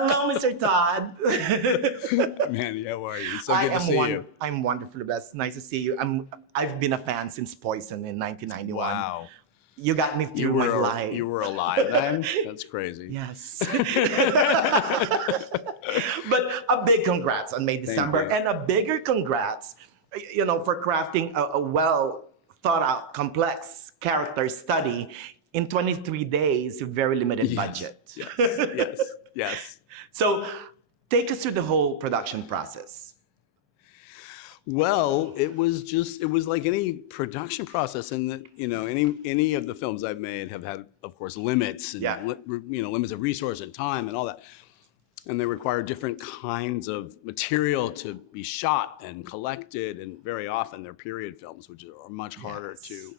Hello, Mr. Todd. Manny, how are you? So good to see you. I'm wonderfully blessed. Nice to see you. I've been a fan since Poison in 1991. Wow. You got me through my life. You were alive then? That's crazy. Yes. But a big congrats on May December, and a bigger congrats, for crafting a well thought out, complex character study in 23 days with very limited budget. Yes. So take us through the whole production process. Well, it was like any production process, in that, any of the films I've made have had, of course, limits, and limits of resource and time and all that. And they require different kinds of material to be shot and collected, and very often they're period films, which are much harder to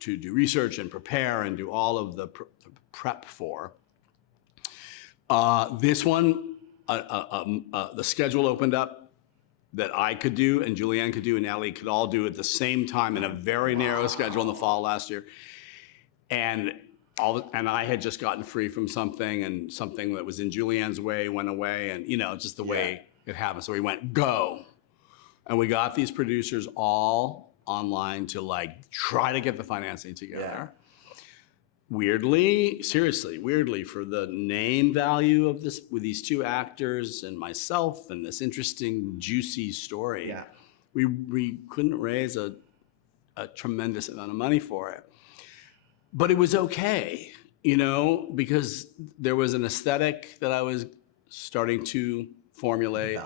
do research and prepare and do all of the prep for. This one, the schedule opened up that I could do, and Julianne could do, and Natalie could all do at the same time in a very narrow schedule in the fall last year. And I had just gotten free from something, and something that was in Julianne's way went away, and just the way it happened. So we went, go. And we got these producers all online to try to get the financing together. Seriously, weirdly, for the name value of this, with these two actors and myself and this interesting, juicy story, we couldn't raise a tremendous amount of money for it. But it was okay, because there was an aesthetic that I was starting to formulate,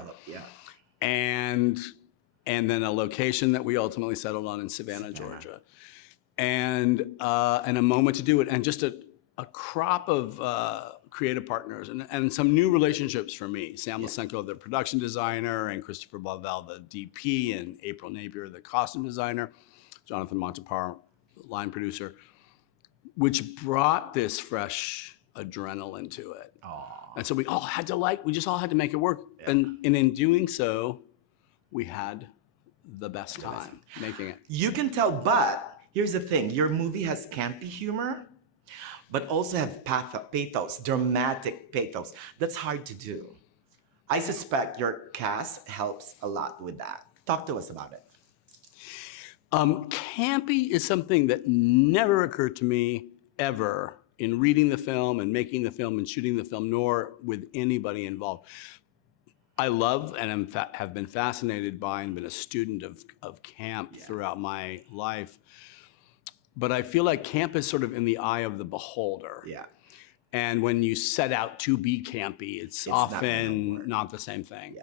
and then a location that we ultimately settled on in Savannah, Georgia, and a moment to do it, and just a crop of creative partners, and some new relationships for me. Sam Lysenko, the production designer, and Christopher Blavel, the DP, and April Napier, the costume designer, Jonathan Montepar, line producer, which brought this fresh adrenaline to it. And so we just all had to make it work. And in doing so, we had the best time making it. You can tell, but here's the thing. Your movie has campy humor, but also have pathos, dramatic pathos. That's hard to do. I suspect your cast helps a lot with that. Talk to us about it. Campy is something that never occurred to me ever in reading the film and making the film and shooting the film, nor with anybody involved. I love and have been fascinated by and been a student of camp throughout my life. But I feel like camp is sort of in the eye of the beholder. And when you set out to be campy, it's often not the same thing.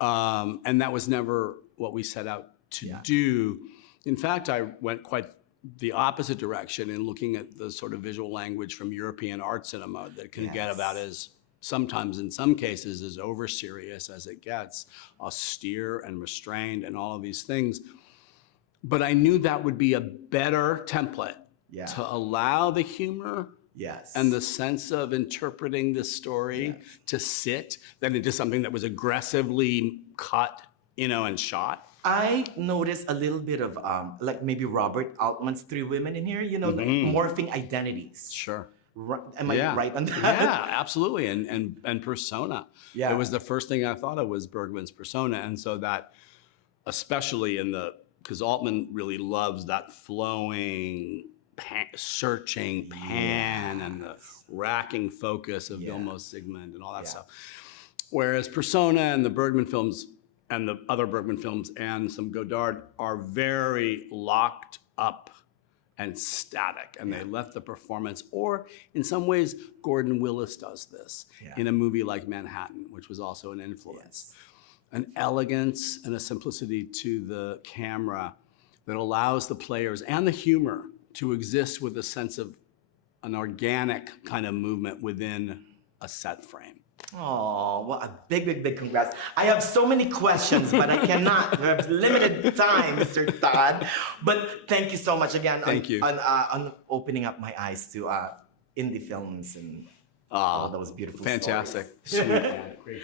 And that was never what we set out to do. In fact, I went quite the opposite direction in looking at the sort of visual language from European art cinema that can get about as, sometimes in some cases, as over serious as it gets, austere and restrained and all of these things. But I knew that would be a better template to allow the humor and the sense of interpreting the story to sit than into something that was aggressively cut, and shot. I noticed a little bit of like maybe Robert Altman's Three Women in here, the morphing identities. Sure. Am I right on that? Yeah, absolutely. And persona. It was the first thing I thought of was Bergman's persona. And so that, especially because Altman really loves that flowing, searching pan and the racking focus of Vilmos Zsigmond and all that stuff. Whereas persona and the Bergman films and the other Bergman films and some Godard are very locked up and static, and they let the performance, or in some ways, Gordon Willis does this in a movie like Manhattan, which was also an influence. An elegance and a simplicity to the camera that allows the players and the humor to exist with a sense of an organic kind of movement within a set frame. Oh, well, a big congrats. I have so many questions, but I cannot. We have limited time, Mr. Todd. But thank you so much again on opening up my eyes to indie films and all those beautiful fantastic. stories. Sweet. Great.